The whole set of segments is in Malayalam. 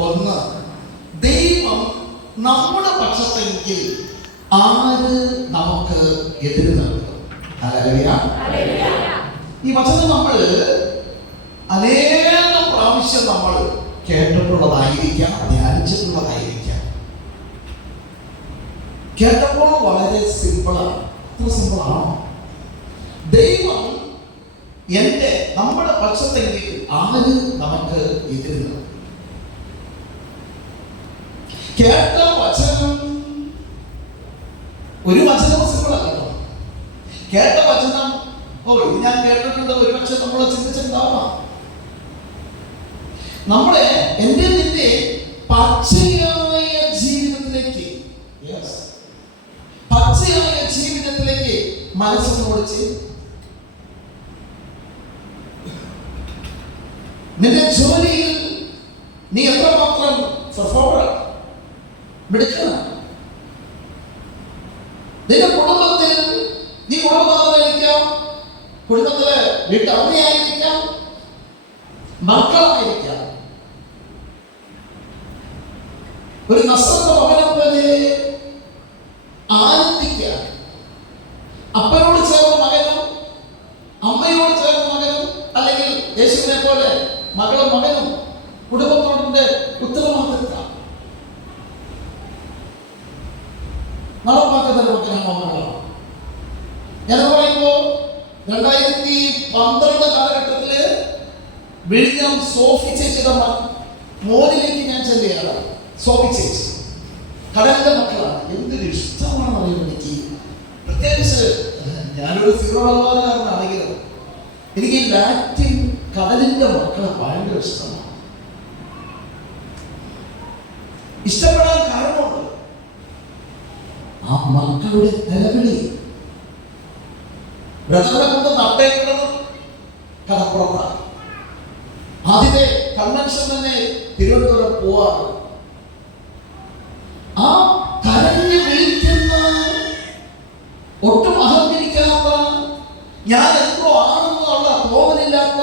1. ദൈവം നമ്മുടെ പക്ഷത്തെങ്കിൽ ആര് നമുക്ക് എതിര് നിൽക്കും? ഹല്ലേലൂയ. ഈ വചനം നമ്മൾ അനേകം പ്രാവശ്യം നമ്മൾ കേട്ടിട്ടുള്ളതായിരിക്കാം, ധ്യാനിച്ചിട്ടുള്ളതായിരിക്കാം. കേട്ടപ്പോൾ വളരെ സിമ്പിളാണ്. ഇത്ര സിമ്പിളാണോ? ദൈവം നമ്മുടെ പക്ഷത്തെങ്കിൽ ആര് നമുക്ക് എതിര് നിൽക്കും? കേട്ട വചനം ഒരു വചനം സിമ്പിളാണ് കേട്ടോ. കേട്ട വചനം ഇത് ഞാൻ കേട്ടിട്ടുണ്ട്, ഒരുപക്ഷെ നമ്മൾ ചിന്തിച്ചിട്ടുണ്ടാവാം. നമ്മുടെ നിന്റെ പച്ചയായ ജീവിതത്തിലേക്ക്, പച്ചയായ ജീവിതത്തിലേക്ക് മനസ്സൊന്ന് ഓടിച്ച്, നിന്റെ ജോലിയിൽ നീ എത്രമാത്രം മിടുക്കണം, നിന്റെ കുടുംബത്തിൽ നീ കുടുംബനാഥനായിരിക്കാം, കുടുംബത്തിലെ വീട്ടമ്മയായിരിക്കാം, മക്കളായിരിക്കാം. ഒരു നഷ്ട മകനെ പോലെ ആനന്ദിക്കുക. അപ്പനോട് ചേർന്ന മകനും അമ്മയോട് ചേർന്ന മകനും, അല്ലെങ്കിൽ യേശുവിനെ പോലെ മകളും മകനും കുടുംബത്തോടിന്റെ ഉത്തരവാദിത്തം നടപ്പാക്കുന്ന മകനാണ്. ഞാൻ പറയുമ്പോ 2012 കാലഘട്ടത്തില് വിഴിഞ്ഞം സോഫി ചേച്ചിയുടെ മോനിലേക്ക് ഞാൻ ചെല്ലുകയാണ്. സോഫി ചേച്ചി കടലിന്റെ മക്കളാണ്. എന്തൊരു ഇഷ്ടമാണെന്ന് അറിയുന്നത് എനിക്ക്. പ്രത്യേകിച്ച് ഞാനൊരു സീറോകാരനാണെങ്കിലും എനിക്ക് ലാറ്റിൻ കടലിന്റെ മക്കളെ ഭയങ്കര ഇഷ്ടമാണ്. ഇഷ്ടപ്പെടാൻ കാരണമുണ്ട്. ആ മക്കളുടെ നിലവിളി ബ്രദറെ കൊണ്ട് നട്ടേക്കുന്നത് കടപ്പുറത്താണ്. ആദ്യത്തെ കൺവെൻഷൻ തന്നെ തിരുവനന്തപുരം പോവാറ്. ആ കരഞ്ഞു വിളിക്കുന്ന, ഒട്ടും അഹങ്കരിക്കാത്ത, ഞാൻ എന്തോ ആണെന്നുള്ള തോന്നലില്ലാത്ത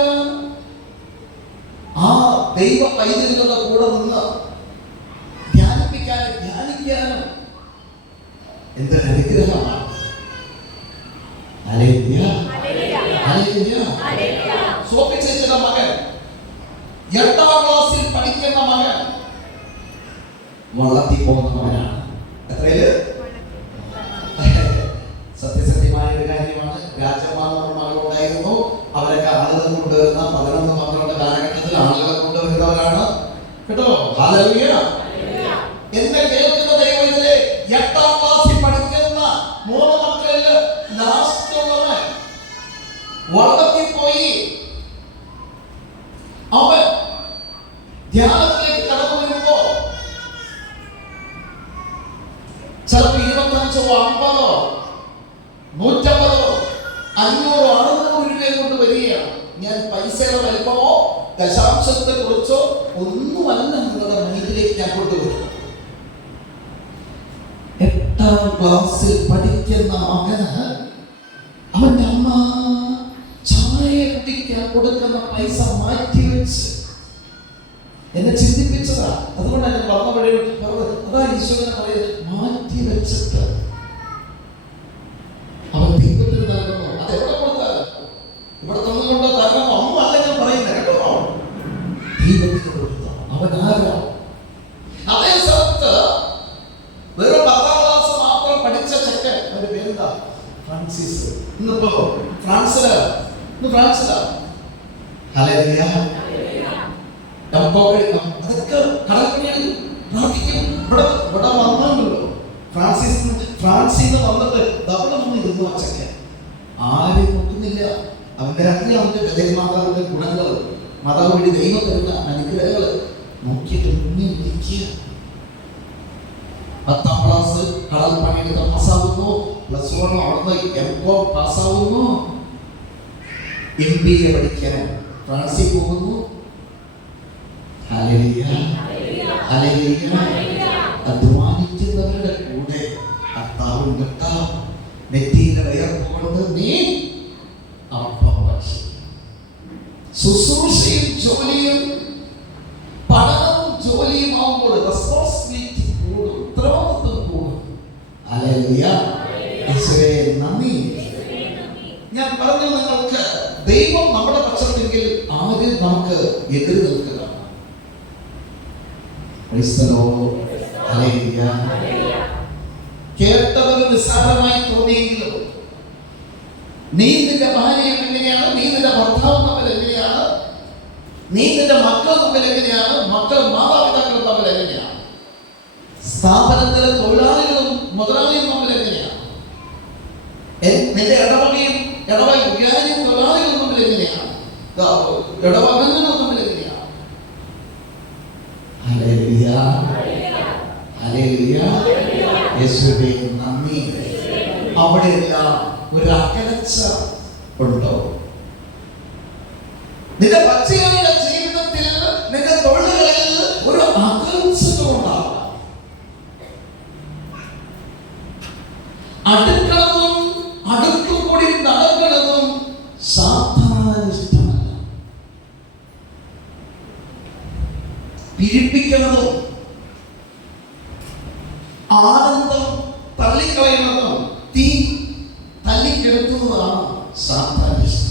ആ ദൈവ പൈതൃകങ്ങളുടെ കൂടെ നിന്ന് ധ്യാനിക്കാനും എന്തൊരു അനുഗ്രഹമാണ്. സോഫി ചേച്ചിയുടെ മകൻ 8ാം ക്ലാസ്സിൽ പഠിക്കുന്ന മകൻ വള്ളത്തിൽ പോകുന്ന മകനാണ്. എത്രയില്? സത്യസത്യമായ ഒരു കാര്യമാണ്. രാജമാർ മകളുണ്ടായിരുന്നു. അവരൊക്കെ ആളുകൾ കൊണ്ടുവരുന്ന 11-12 കാലഘട്ടത്തിൽ ആളുകൾ കൊണ്ടുവരുന്നവരാണ് കേട്ടോ. ഹല്ലേലൂയ. എന്നെ കേൾക്കുന്ന ദൈവത്തിലെ 8ാം ക്ലാസ്സിൽ പഠിക്കുന്ന 3 മക്കളില് ലാസ്റ്റ് ഉള്ളവൻ വള്ളത്തിൽ പോയി. അവൻ ധ്യാനത്തിലേക്ക് കടന്നു വരുമ്പോ ചിലപ്പോൾ 25, 50, 150, 500, 600 രൂപയെ കൊണ്ട് വരികയാണ്. ഞാൻ പൈസയുടെ വലിപ്പമോ ദശാംശത്തെ കുറിച്ചോ ഒന്നുമല്ല നിങ്ങളുടെ മൈൻഡിലേക്ക് ഞാൻ കൊണ്ടുവരും. 8ാം ക്ലാസ്സിൽ പഠിക്കുന്ന മകന് അവന്റെ അമ്മ ചായ കുടിക്കാൻ കൊടുക്കുന്ന പൈസ മാറ്റി വെച്ച് എന്നെ ചിന്തിപ്പിച്ചതാ. അതുകൊണ്ട് എന്നെ പറഞ്ഞ വഴി പറഞ്ഞത് അതാ ഈശോനെ പറയുന്നത്, മാറ്റി വെച്ചിട്ട് അവൻ ദൈവത്തിന് നൽകുന്നു. അത് എവിടെ കൊടുത്താലും ഇവിടെ തന്നുകൊണ്ട് തരണം ഒന്നും അല്ല ഞാൻ പറയുന്നത് കേട്ടോ. ദൈവത്തിന് കൊടുത്തു. അവൻ ആരാ? അതേ സ്ഥലത്ത് വെറും 10ാം ക്ലാസ് മാത്രം പഠിച്ച ചെക്കൻ, അവന്റെ പേരെന്താ? ഫ്രാൻസിസ്. ഇന്നിപ്പോ ഫ്രാൻസിലാ. ഹല്ലേലൂയ. അതൊക്കെ കടൽപ്പണിയാണ്. പ്രാർത്ഥിക്കും. ഇവിടെ വന്നാണല്ലോ ഫ്രാൻസിൽ നിന്ന് വന്നിട്ട് അവിടെ വന്ന് ഇരുന്നു. ആ ചെക്കൻ ആരും നോക്കുന്നില്ല. അവന്റെ അവന്റെ മാതാവിന്റെ ഗുണങ്ങൾ, മാതാവ് വഴി ദൈവം തരുന്ന അനുഗ്രഹങ്ങൾ നോക്കിയിട്ട് മുന്നിരിക്കുക. 10ാം ക്ലാസ് കടൽ പണിയെടുത്ത് പാസ്സാവുന്നു. +1 അവിടുന്ന് M.Com പാസ്സാവുന്നു. MBA പഠിക്കാൻ ഫ്രാൻസിൽ പോകുന്നു. ഹല്ലേലൂയ. അധ്വാനിക്കുന്നവരുടെ കൂടെ കർത്താവ് നെറ്റിയിലെ വിയർപ്പുകൊണ്ട് നീ അപ്പം ഭക്ഷിക്കും. ശുശ്രൂഷയും ജോലിയും പഠനവും ജോലിയും ആവുമ്പോൾ റെസ്പോൺസിബിലിറ്റി കൂടും, ഉത്തരവാദിത്വം കൂടും. ഹല്ലേലൂയ. യേശുവേ നന്ദി. ഞാൻ പറഞ്ഞു നിങ്ങൾക്ക്, ദൈവം നമ്മുടെ പക്ഷത്തെങ്കിൽ ആര് നമുക്ക് എതിര് നിൽക്കുക? കേട്ടവർ നിസ്സാരമായി തോന്നിയെങ്കിലും നീ നിന്റെ ഭാര്യയും എങ്ങനെയാണ്, നീ നിന്റെ ഭർത്താവും തമ്മിൽ എങ്ങനെയാണ്, നീ നിന്റെ മക്കൾ തമ്മിൽ എങ്ങനെയാണ്, മക്കൾ മാതാപിതാക്കൾ തമ്മിൽ എങ്ങനെയാണ്, സ്ഥാപനത്തിലെ തൊഴിലാളികളും മുതലാളിയും തമ്മിൽ എങ്ങനെയാണ്, നിന്റെ ഇടവകയും വികാരിയും തൊഴിലാളികളും തമ്മിൽ എങ്ങനെയാണ്, ഇടവകങ്ങളും തമ്മിൽ എങ്ങനെയാണ്. Hallelujah, hallelujah. യേശുവേ നന്ദി. അവിടെയെല്ലാം ഒരു അകലച്ച ഉണ്ടോ? നിന്റെ പച്ചയായ ജീവിതത്തിൽ, നിന്റെ തൊഴിലുകളിൽ ഒരു അകലച്ച ഉണ്ടാവും. അടുക്കളതും അടുത്തുകൂടി നടക്കുന്നതും സാധാരണ ഇഷ്ടമല്ല. പിരിപ്പിക്കുന്നതും ആനന്ദം തള്ളിക്കളയുന്നതും തീ തല്ലിക്കെടുക്കുന്നതാണ് സാധാരണ ഇഷ്ടം.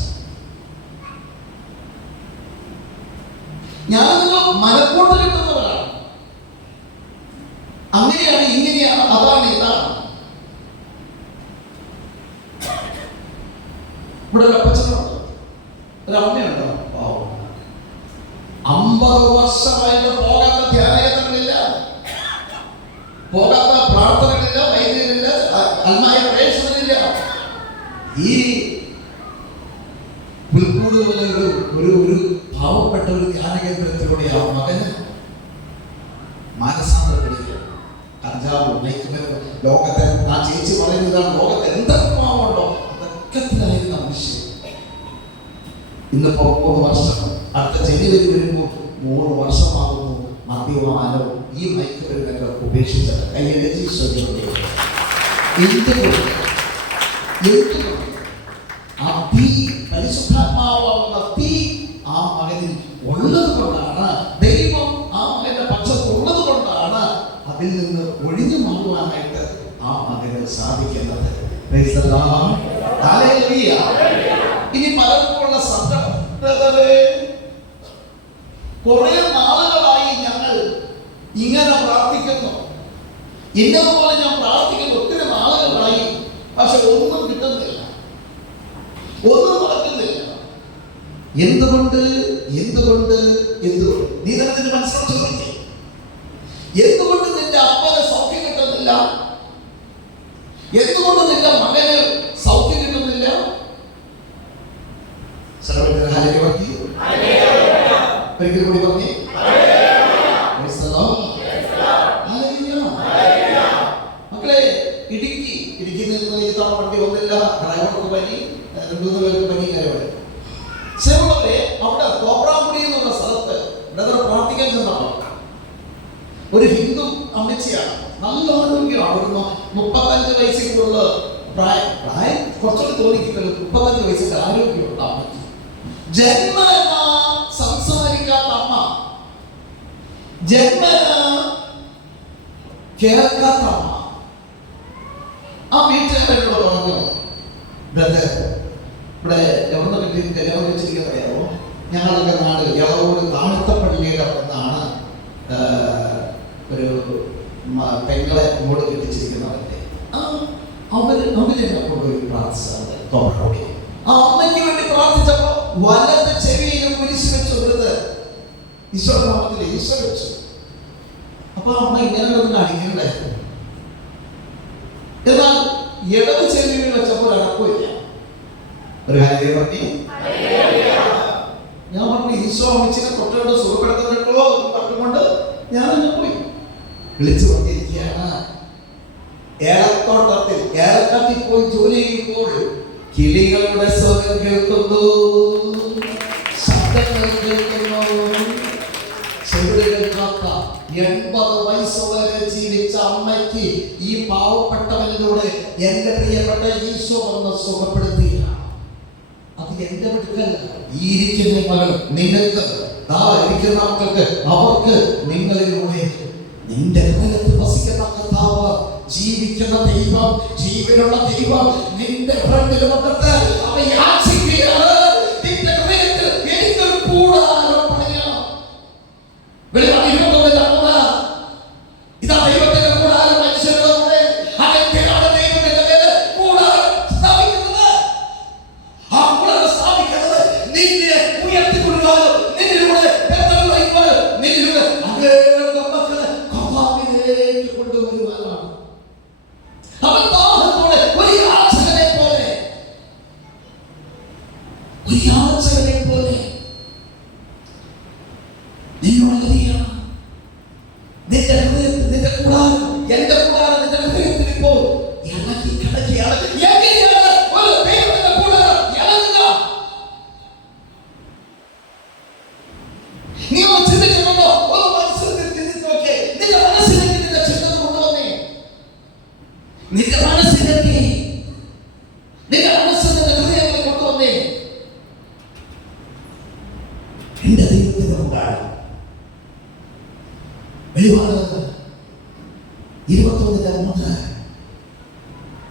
ഞാൻ മനക്കോട്ട് കിട്ടുന്നവരാണ്. അങ്ങനെയാണ്, ഇങ്ങനെയാണ്, അതാണ്, ഇതാണ്. ഇവിടെ ഒരു അപ്പച്ചനുണ്ട്, ഒരു അമ്മയുണ്ടോ, 50 വർഷമായിട്ട് പോകാത്ത ധ്യാനയന്ത്രങ്ങളില്ല, പോകാത്ത പ്രാർത്ഥനകളില്ല, വൈദ്യരില്ല, ആത്മായ പ്രേക്ഷകരില്ല. ഈ പുൽക്കൂട് പോലെ ഒരു പാവപ്പെട്ട ഒരു ധ്യാനകേന്ദ്രത്തിലൂടെ ആ മകന് മാനസാന്തരപ്പെടുക. കഞ്ചാവ്, മയക്കുമരുന്ന്, ലോകത്തെ ആ ചേച്ചി പറയുന്നതാണ്, ലോകത്ത് എന്തൊക്കെ പാവമുണ്ടോ അതൊക്കത്തിലായിരുന്ന മനുഷ്യൻ. ഇന്നിപ്പോ 3 വർഷം, അടുത്ത ജനുവരി വരുമ്പോൾ 3 വർഷമാകുന്നു മദ്യപാനവും ഈ മയക്കുമരുന്നൊക്കെ ഉപേക്ഷിച്ചത്. കയ്യെഴുതി ശ്രദ്ധിക്കുന്നത് എന്തുകൊണ്ട്? ആ തീ, പരിശുദ്ധാത്മാവാകുന്ന തീ ആ മകനിൽ ഉള്ളത് കൊണ്ടാണ്, ദൈവം ആ മകന്റെ പക്ഷത്ത് ഉള്ളത് കൊണ്ടാണ് അതിൽ നിന്ന് ഒഴിഞ്ഞു മാറുവാനായിട്ട് ആ മകന് സാധിക്കുന്നത്. ഇനി പലർക്കുള്ള സങ്കടം, കുറെ നാളുകളായി ഞങ്ങൾ ഇങ്ങനെ പ്രാർത്ഥിക്കുന്നു, ഇന്നതുപോലെ ഞാൻ പ്രാർത്ഥിക്കുന്നു ഒത്തിരി നാളുകളായി, പക്ഷെ ഒന്നും കിട്ടുന്നില്ല, ഒന്നും നടക്കുന്നില്ല. എന്തുകൊണ്ട്? എന്തുകൊണ്ട്? എന്തുകൊണ്ട്? നീ തന്നെ മനസ്സിലാക്കി. എന്തുകൊണ്ട് നിന്റെ അപ്പന് സൗഖ്യം കിട്ടുന്നില്ല? എന്തുകൊണ്ട് നിന്റെ മകന് സൗഖ്യം കിട്ടുന്നില്ല? ഒരിക്കൽ കൂടി പറഞ്ഞേ, മക്കളെ. ഇടുക്കി നിന്ന് ഇത്തവണ വണ്ടി വന്നില്ല, ഡ്രൈവർക്ക് പനി, 2 പേർക്ക് പനി. അവിടെ തോപ്രാംകുടി എന്നുള്ള സ്ഥലത്ത് ബ്രദർ പ്രാർത്ഥിക്കാൻ ചെന്നപ്പോൾ ഒരു ഹിന്ദു അമ്മച്ചിയാണ്, നല്ല ആരോഗ്യമാണ്, ഒരു 35 വയസ്സിൽ കൂടുതൽ പ്രായം കുറച്ചുകൂടി തോന്നിക്കുന്നത്, 35 വയസ്സിന്റെ ആരോഗ്യമുള്ള അമ്മച്ചി, ജന്മന സംസാരിക്കാത്ത അമ്മ, ജന്മന കേൾക്കാത്ത അമ്മ. ആ വീട്ടിൽ എന്നോട് പറഞ്ഞു, ബ്രദർ ഇവിടെ എവിടെ പറ്റി കല്യാണം വെച്ചിരിക്കുന്നത് അറിയാമോ? ഞങ്ങളുടെ നാട് യവറോട് താഴ്ത്തപ്പള്ളിയുടെ എന്നാണ് ഒരു പെങ്ങളെ ഇങ്ങോട്ട് കെട്ടിച്ചിരിക്കുന്നവരുടെ. അവരെന്നെ കൊണ്ടുപോയി പ്രാർത്ഥിച്ചത്. ആ അമ്മയ്ക്ക് വേണ്ടി പ്രാർത്ഥിച്ചപ്പോ വലത് ചെവിയിലും കുരിശ് വെച്ചു, ഈശ്വരനാമത്തിൽ ഈശോ വെച്ചു. അപ്പൊ അമ്മ ഇങ്ങനെ കാണിക്കണ്ടായിരുന്നു. എന്നാൽ ഇടത് ചെവിയിൽ വെച്ചപ്പോൾ അടക്കമില്ല. ഒരു കാര്യം പറഞ്ഞു, ഞാൻ പറഞ്ഞു ഈശോ അമ്മച്ചിനെ തൊട്ടോട് സുഖപ്പെടുത്തുന്നുണ്ടോ എന്ന് പറഞ്ഞുകൊണ്ട് ഞാനങ്ങനെ പോയി വിളിച്ചു പറഞ്ഞിരിക്കുകയാണ്. ഏലത്തോട്ടത്തിൽ, ഏലക്കാട്ടിൽ പോയി ജോലി ചെയ്യുമ്പോൾ കിളികളുടെ സ്വരം കേൾക്കുന്നു, ശബ്ദങ്ങൾ കേൾക്കുന്നു. ചെവിട് കേൾക്കാത്ത 80 വയസ്സ് വരെ ജീവിച്ച അമ്മയ്ക്ക് ഈ പാവപ്പെട്ടവനിലൂടെ എന്റെ പ്രിയപ്പെട്ട ഈശോ വന്ന് സുഖപ്പെടുത്തുക. അത് എന്റെ വിടുക്കല്ല, ഈ ഇരിക്കുന്ന മകൾ നിനക്ക് ഇരിക്കുന്ന മക്കൾക്ക് അവർക്ക് നിങ്ങളിലൂടെ നിന്റെ ഹൃദയത്തിൽ വസിക്കുന്ന കർത്താവ്, ജീവിക്കുന്ന ദൈവം, ജീവനുള്ള ദൈവം നിന്റെ ഫ്രണ്ടിൽ വന്നിട്ട് അവൻ യാചിക്കുകയാണ്. നിന്റെ ഹൃദയത്തിൽ എനിക്കൊരു കൂടാരം പണിയണം. വെളിപാട് 21 ഇതാ ദൈവത്തിന്റെ കൂടാരം മനുഷ്യരുടെ കൂടെ. അകത്തെയാണ് ദൈവത്തിന്റെ മേലെ കൂടാരം സ്ഥാപിക്കുന്നത്. ആ കൂടാരം സ്ഥാപിക്കുന്നത് നിന്നെ ഉയർത്തിക്കൊടുക്കാനും നിന്നിലൂടെ നിന്നിലൂടെ അനേകം മക്കളെ കർത്താവിലേക്ക് കൊണ്ടുവരുവാനാണ്. അവൻ ദാഹത്തോടെ ഒരു യാചകനെ പോലെ നിന്നോട് അറിയണം. നിന്റെ ഹൃദയത്തിൽ നിന്റെ കൂടാരം, എന്റെ കൂടാരം നിന്റെ ഹൃദയത്തിൽ ഇപ്പോൾ ഇളകി കിടക്കുകയാണ്. എങ്ങനെയാണ് ഒരു ദൈവത്തിന്റെ കൂടാരം ഇളകുക? നീ ഒന്ന് ചിന്തിച്ചിട്ടുണ്ടോ? ഒരു മനസ്സിൽ ചിന്തിച്ച് നോക്കിയേ. നിന്റെ മനസ്സിലേക്ക് നിന്റെ ചിന്തകൾ കൊണ്ടുവന്നേ. നിന്റെ മനസ്സിലേക്ക്, നിന്റെ മനസ്സിൽ നിന്റെ ഹൃദയത്തിൽ കൊണ്ടുവന്നേ. എന്റെ ദൈവത്തിന്റെ കൂടാരം. വെളിപാട് 21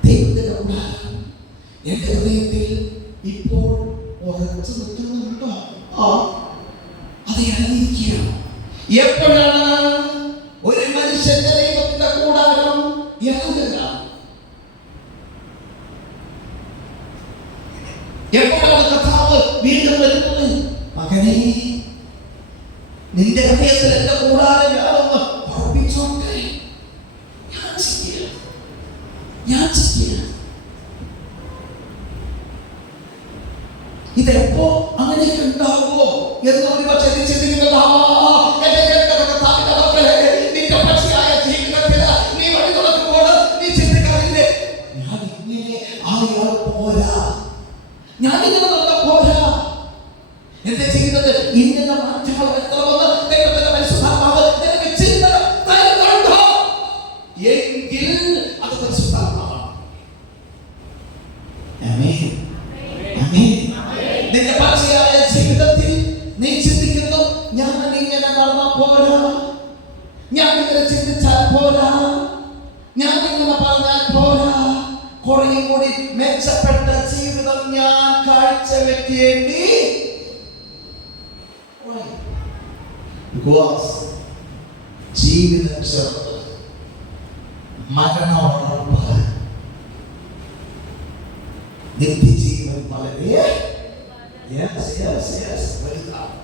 ദൈവത്തിന്റെ കൂടാരം എന്റെ ഹൃദയത്തിൽ ഇപ്പോൾ ഉറച്ചു നിൽക്കുന്നുണ്ടോ? അത് ഇറങ്ങിയിരിക്കുക. എപ്പോഴാണ് ഒരു മനുഷ്യന്റെ ദൈവത്തിന്റെ കൂടാരം ഇറങ്ങുക? എപ്പോഴാണ് കർത്താവ് വീണ്ടും വരുന്നത്? മകനേ, നിന്റെ ഹൃദയത്തിൽ എന്റെ കൂടാരം ഞാനൊന്ന് ഉറപ്പിച്ചോട്ടെ. ഇതെപ്പോ അങ്ങനെയൊക്കെ ഉണ്ടാവുമോ എന്ന് ഒരുപക്ഷെ ചിന്തിക്കുന്നത്. നിന്റെ പക്ഷിയായ ജീവിതത്തിൽ നീ വഴി തുറക്കുമ്പോൾ നീ ചിന്തിക്കാറില്ലേ, ഞാനിങ്ങനെ ആയാൽ പോരാ, ഞാനിങ്ങനെ നടന്നാൽ പോരാ, എന്റെ ജീവിതത്തിൽ ഇങ്ങനെ മാറ്റങ്ങൾ വരുത്തണമെന്ന് ദൈവത്തിന്റെ പരിശുദ്ധാത്മാവ് നിനക്ക് ചിന്ത തരുന്നുണ്ടോ? എങ്കിൽ അത് പരിശുദ്ധാത്മാവാണ്. ആമേൻ, ആമേൻ. നിന്റെ പക്ഷിയായ ജീവിതത്തിൽ നീ ചിന്തിക്കുന്നു, ഞാൻ ഇങ്ങനെ നടന്നാൽ പോരാ, ഞാൻ ഇങ്ങനെ ചിന്തിച്ചാൽ പോരാ, ഞാൻ ഇങ്ങനെ പറഞ്ഞാൽ പോരാ, കുറേ കൂടി മെച്ചപ്പെട്ട ജീവിതം ഞാൻ കാഴ്ചവെക്കേണ്ടി. ജീവിതം ചേർത്ത് മരണമുറപ്പ്, നിത്യജീവൻ വളരെ വലുതാണ്.